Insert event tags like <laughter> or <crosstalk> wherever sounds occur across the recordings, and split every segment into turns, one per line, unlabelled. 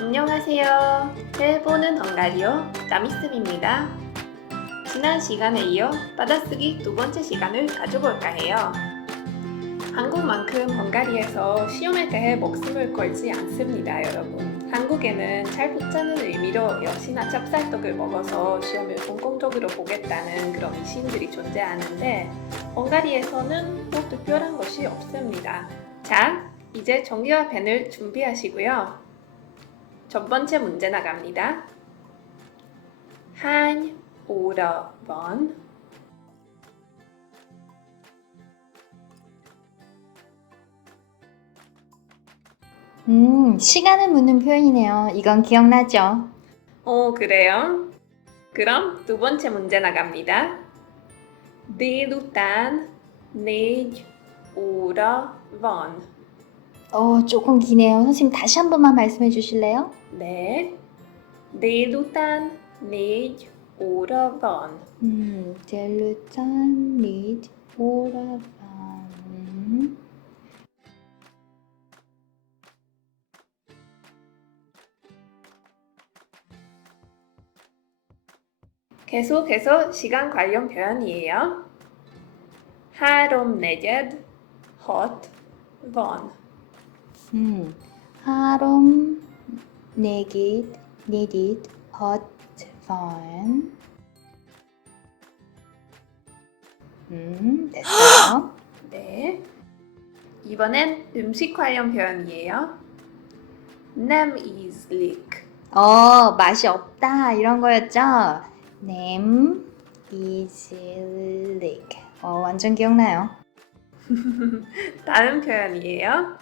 안녕하세요. 해보는 헝가리어 짜미쌤입니다. 지난 시간에 이어 받아쓰기 두 번째 시간을 가져볼까 해요. 한국만큼 헝가리에서 시험에 대해 목숨을 걸지 않습니다, 여러분. 한국에는 잘 붙자는 의미로 역시나 찹쌀떡을 먹어서 시험을 성공적으로 보겠다는 그런 의심들이 존재하는데 헝가리에서는 뭐 특별한 것이 없습니다. 자, 이제 정리와 펜을 준비하시고요. 첫 번째 문제 나갑니다. 한번
음, 시간을 묻는 표현이네요. 이건 기억나죠?
오, 그래요? 그럼 두 번째 문제 나갑니다. délután négy óra van.
어, 조금 기네요. 선생님 다시 한 번만 말씀해 주실래요?
네. délután négy óra van.
음, 리드 오라반.
계속해서 시간 관련 표현이에요. három negyed hat van.
음, 하롬 네깃 니딧 헛반. 음, 됐어요. <gasps>
네. 이번엔 음식 관련 표현이에요. nem ízlik.
어, 맛이 없다 이런 거였죠? Nem 이질릭. 어, 완전 기억나요. <laughs>
다음 표현이에요.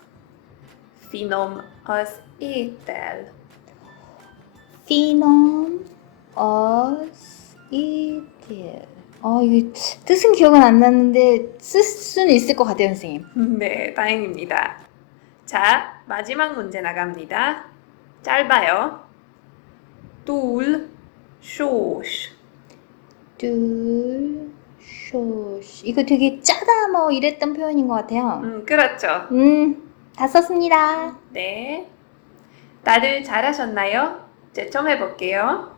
Finom az étel.
Phenom of eating. 어, 이거 뜻은 기억은 안 나는데 쓸 수는 있을 것 같아요, 선생님.
네, 다행입니다. 자, 마지막 문제 나갑니다. 짧아요. 둘, 쇼시.
둘, 쇼시. 이거 되게 짜다 뭐 이랬던 표현인 것 같아요.
음, 그렇죠.
음, 다 썼습니다.
네. 다들 잘하셨나요? 좀 해볼게요.